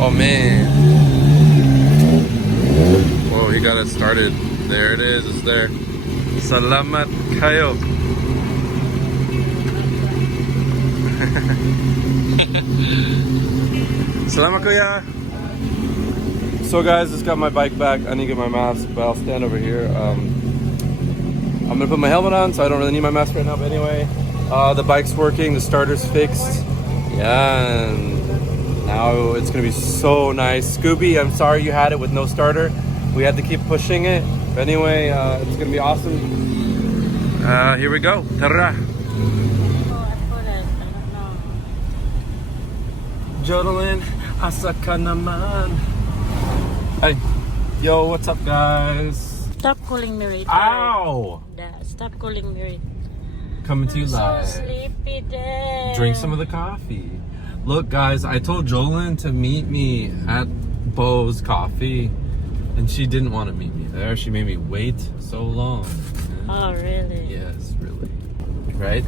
Oh man. Whoa, he got it started. There it is, it's there. Salamat kayo. Salamat kuya. So guys, just got my bike back. I need to get my mask, but I'll stand over here. I'm gonna put my helmet on, so I don't really need my mask right now, but anyway. The bike's working, the starter's fixed. Yeah, and now it's gonna be so nice. Scooby, I'm sorry you had it with no starter. We had to keep pushing it. But anyway, it's gonna be awesome. Here we go. Tara. Jodelin, asa ka naman? Hey, yo, what's up, guys? Stop calling me Rita. Ow! Stop calling me Rita. Coming to you live. So sleepy day. Drink some of the coffee. Look, guys, I told Jolyn to meet me at Bo's Coffee, and she didn't want to meet me there. She made me wait so long. Oh, really? Yes, really. Right?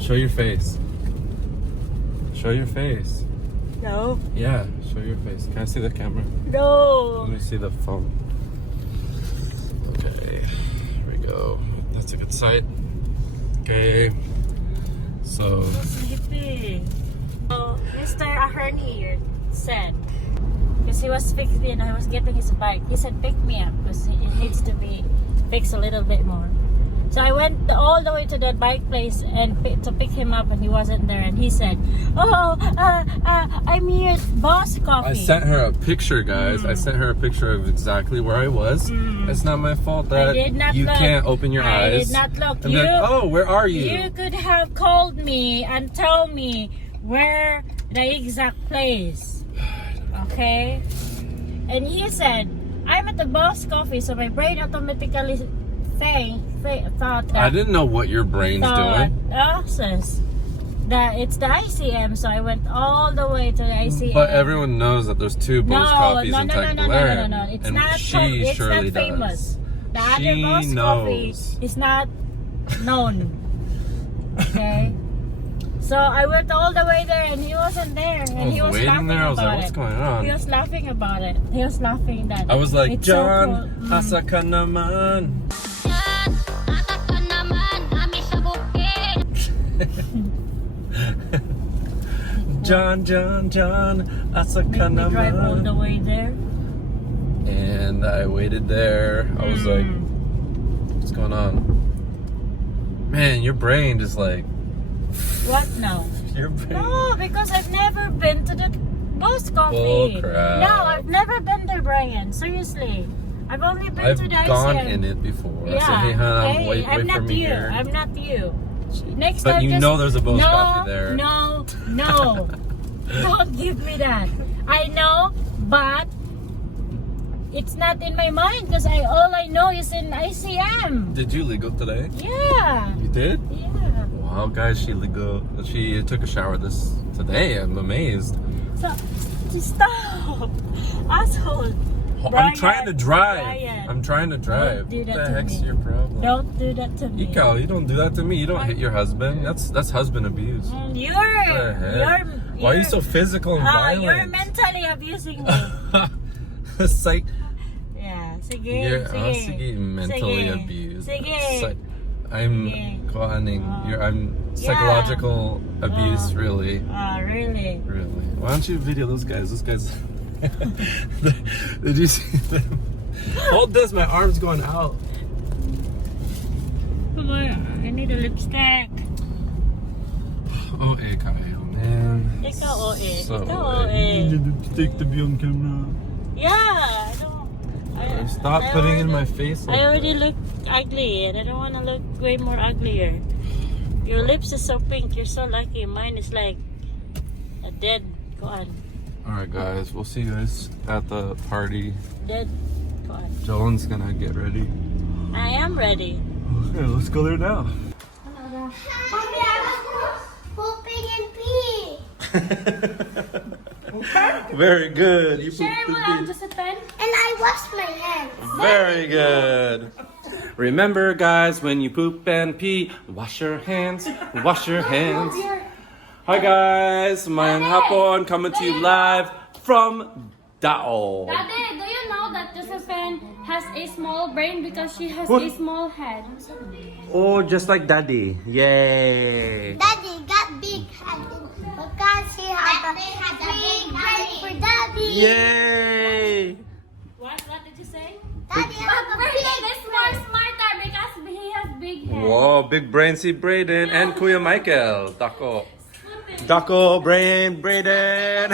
Show your face. Show your face. No. Yeah, show your face. Can I see the camera? No. Let me see the phone. Okay, here we go. That's a good sight. Okay, so Sleepy. So, Mr. Ahern here said, because he was fixing, I was getting his bike. He said, pick me up because it needs to be fixed a little bit more. So I went all the way to the bike place and to pick him up, and he wasn't there. And he said, "Oh, I'm here at Boss Coffee." I sent her a picture, guys. I sent her a picture of exactly where I was. It's not my fault that you can't open your eyes. I did not look. And then, oh, where are you? You could have called me and told me where the exact place. Okay? And he said, I'm at the Boss Coffee, so my brain automatically thought that. I didn't know what your brain's doing. That it's the ICM, so I went all the way to the ICM. But everyone knows that there's two Bo's Coffees in Tagbilaran. No. It's and not. she It's surely not famous. does. The other She Boss Coffee knows. is not known. Okay. So I went all the way there, and he wasn't there, and he was waiting laughing there. I was about like, what's it. going on? He was laughing about it. He was laughing that. I was like, it's John, so cool. asa ka naman? John, asa ka We drive all the naman? way there. And I waited there. I was like, what's going on? Man, your brain just like, What now? your brain. No, because I've never been to the Boss Coffee. Bull crap. No, I've never been there, Brian. Seriously. I've only been I've to the gone ICM. in it before. Yeah. I said, hey, hon, Okay, wait I'm for not me you. here. I'm not you. Next But time, you just... know there's a Bo's no, Coffee there. No. Don't give me that. I know, but it's not in my mind because all I know is in ICM. Did you legal today? Yeah. You did? Yeah. Wow, guys, she took a shower today. I'm amazed. So, stop. Asshole. I'm Brian, trying to drive. Brian. I'm trying to drive. Don't do that What the to heck's me. your problem? Don't do that to me. Ikaw, you don't do that to me. You don't hit your husband. That's husband abuse. You're Why are you so physical and you're violent? mentally abusing me. Psych. Yeah, sige, You're sige. sige, mentally Sige. abused. Sige. I'm Sige. I'm psychological abuse, really. Really? Really. Why don't you video those guys? Those guys. Did you see them? Hold this, my arm's going out. Come on, I need a lipstick. Oh, kayo, man. Ikaw, So, Ikaw, you need to take to be on camera. Yeah, I don't. Stop I putting in already- my face. I already look ugly, and I don't want to look way more uglier. Your lips is so pink. You're so lucky. Mine is like a dead. Go on. Alright, guys. We'll see you guys at the party. Dead. Go on. Jolen's gonna get ready. I am ready. Okay, let's go there now. Mommy, I was pooping and peeing. Very good. You Just a pen. And I washed my hands. Very good. Remember, guys, when you poop and pee, wash your hands. Wash your hands. Hi, guys. Mayan hapon coming to you live from Dao. Daddy, do you know that Josephine has a small brain because she has What? a small head? Oh, just like Daddy. Yay. Daddy got big head because he had a big brain for Daddy. Yay. What did you say? Daddy has a Braden big is more smarter because he has big head. Whoa, big brain, see Braden and Kuya Michael. Dako. Dako, brain, Braden.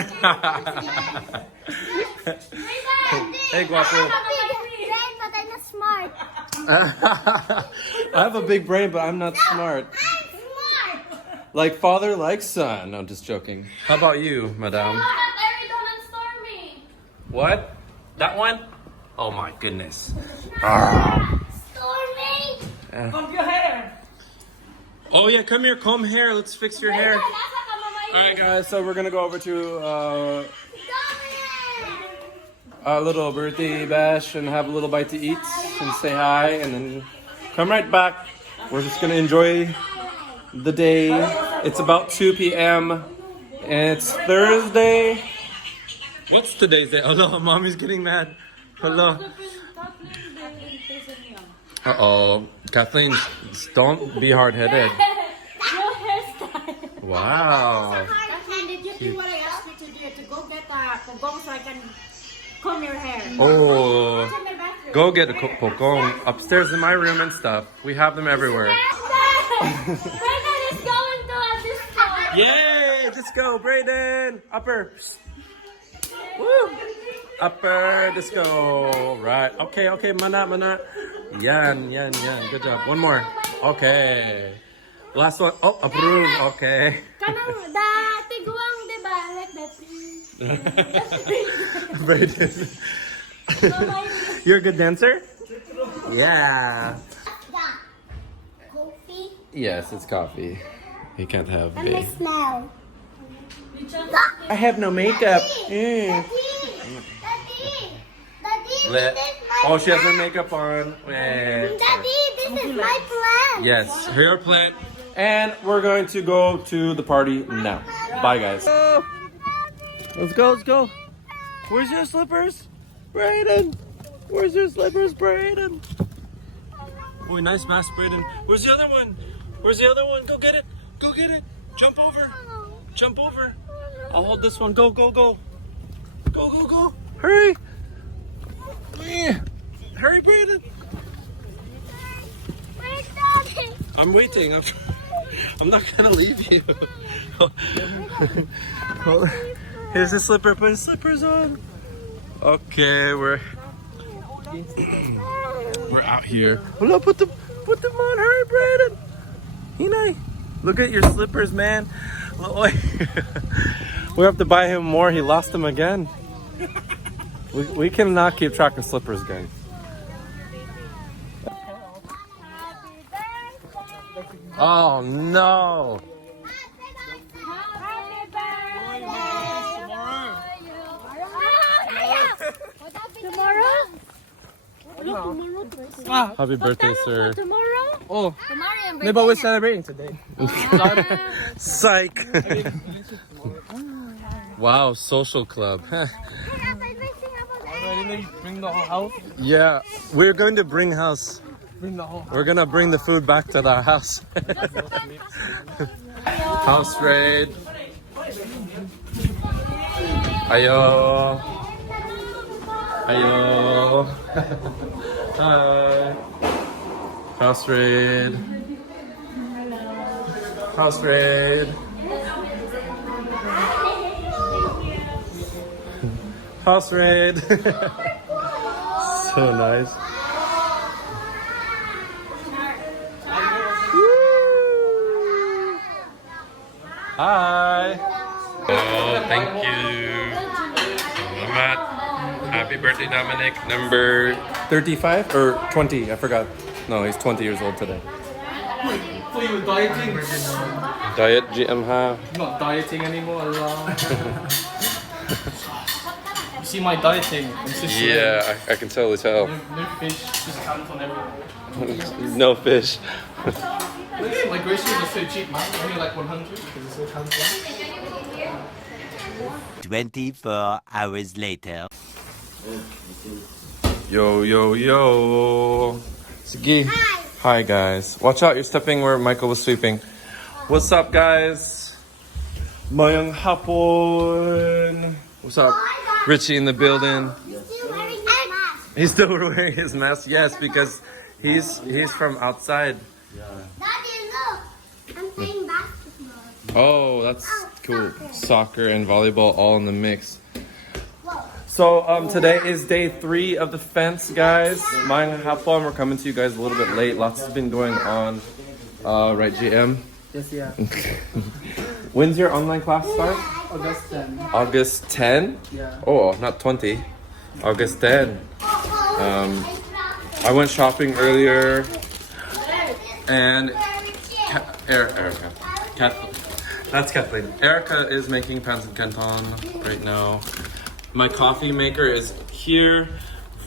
Hey, guapo. I have a big brain, but I'm not smart. I have a big brain, but I'm not smart. I'm smart. Like father, like son. No, just joking. How about you, madam? Eridon and Stormy. What? That one? Oh my goodness. Stormy. Comb your hair. Oh yeah, come here, comb hair. Let's fix your hair. Alright guys, so we're gonna go over to a little birthday bash and have a little bite to eat and say hi and then come right back. We're just gonna enjoy the day. It's about 2 p.m. and it's Thursday. What's today's day? Hello, mommy's getting mad. Hello. Uh-oh. Kathleen, don't be hard-headed. Your hairstyle. Wow. Did you do what I asked you to do? To go get a pogong so I can comb your hair. Oh. In my bathroom. Go get a pokong upstairs in my room and stuff. We have them everywhere. Brandon is going to a disco. Yay! Let's go, Brayden! Upper. Woo! Upper disco. Right. Okay, mana. Yan. Good job. One more. Okay. Last one. Oh, approve. Okay. Kanang da tiguang, diba? Like that. Brayden. You're a good dancer? Yeah. Coffee. Yes, it's coffee. He can't have And the babe. smell. I have no makeup. Daddy, Let- this is my Oh, she has her plant. makeup on. Eh. Daddy, this is my plant. Yes, hair plant. And we're going to go to the party now. Bye, guys. Let's go. Where's your slippers? Brayden. Where's your slippers, Brayden? Oh, nice mask, Brayden. Where's the other one? Go get it. Jump over. I'll hold this one. Go. Go. Hurry. Yeah. Hurry, Brayden. Where's Daddy? I'm waiting. I'm not gonna leave you. Here's his slipper. Put his slippers on. Okay, we're out here. Hello, put them on. Hurry, Brandon. Hinay, look at your slippers, man. We have to buy him more. He lost them again. We cannot keep track of slippers, guys. Oh no! Happy birthday, sir. Tomorrow? Oh, Tomorrow. maybe we're celebrating today. Psych! Wow, social club. Bring the whole house. Yeah, we're going to bring house. Bring the whole house. We're gonna bring the food back to our house. House raid. Ayo. Hi. House raid. House raid. House raid. So nice. Hi. Oh, thank you. Salamat. Happy birthday, Dominic. Number 35 or 20? I forgot. No, he's 20 years old today. So you were dieting? Diet GM ha. Not dieting anymore. Allah. You see my dieting consistently. Yeah, I can totally tell. No fish, just Canton everything. No fish. Look at my groceries are so cheap, man. Only like 100 because it's all Canton. 24 hours later. Yo, yo, yo. Sige. Hi, guys. Watch out, you're stepping where Michael was sweeping. What's up, guys? Mayang hapon. What's up? Richie in the building. Still wearing his mask. He's still wearing his mask, yes, because he's from outside. Daddy, look. I'm playing basketball. Oh, that's cool. Soccer and volleyball all in the mix. Whoa. So today is day 3 of the fence, guys. Mayang hapon. We're coming to you guys a little bit late. Lots has been going on. Right, GM? Yes, yeah. When's your online class start? August 10. August 10? Yeah. Oh, not 20. August 10. I went shopping earlier, and Erica. That's Kathleen. Erica is making pancit canton right now. My coffee maker is here.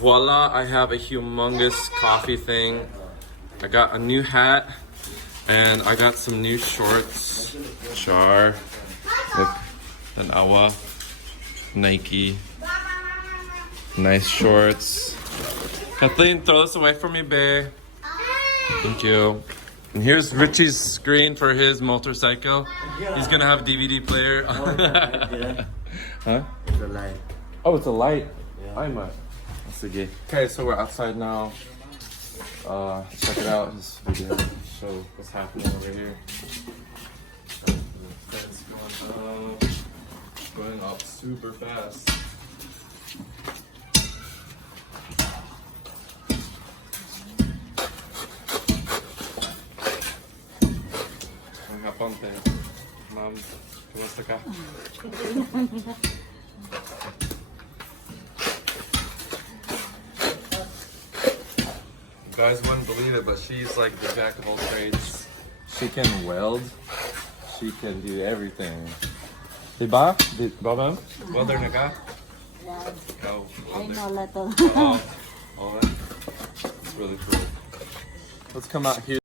Voila, I have a humongous coffee thing. I got a new hat, and I got some new shorts. Char. Look, an Awa. Nike. Nice shorts. Kathleen, throw this away for me, babe. Thank you. And here's Richie's screen for his motorcycle. He's gonna have a DVD player. Huh? It's a light. Oh, it's a light. I'm a. Sige. Okay, so we're outside now. Check it out. This video show what's happening over here. It's going up super fast. Ang haponte. Ma'am, kumusta ka? You guys wouldn't believe it, but she's like the jack of all trades. She can weld. She can do everything. Diba? Diba? Welder na ka? Oh, welder. little. Oh, that. It's really cool. Let's come out here.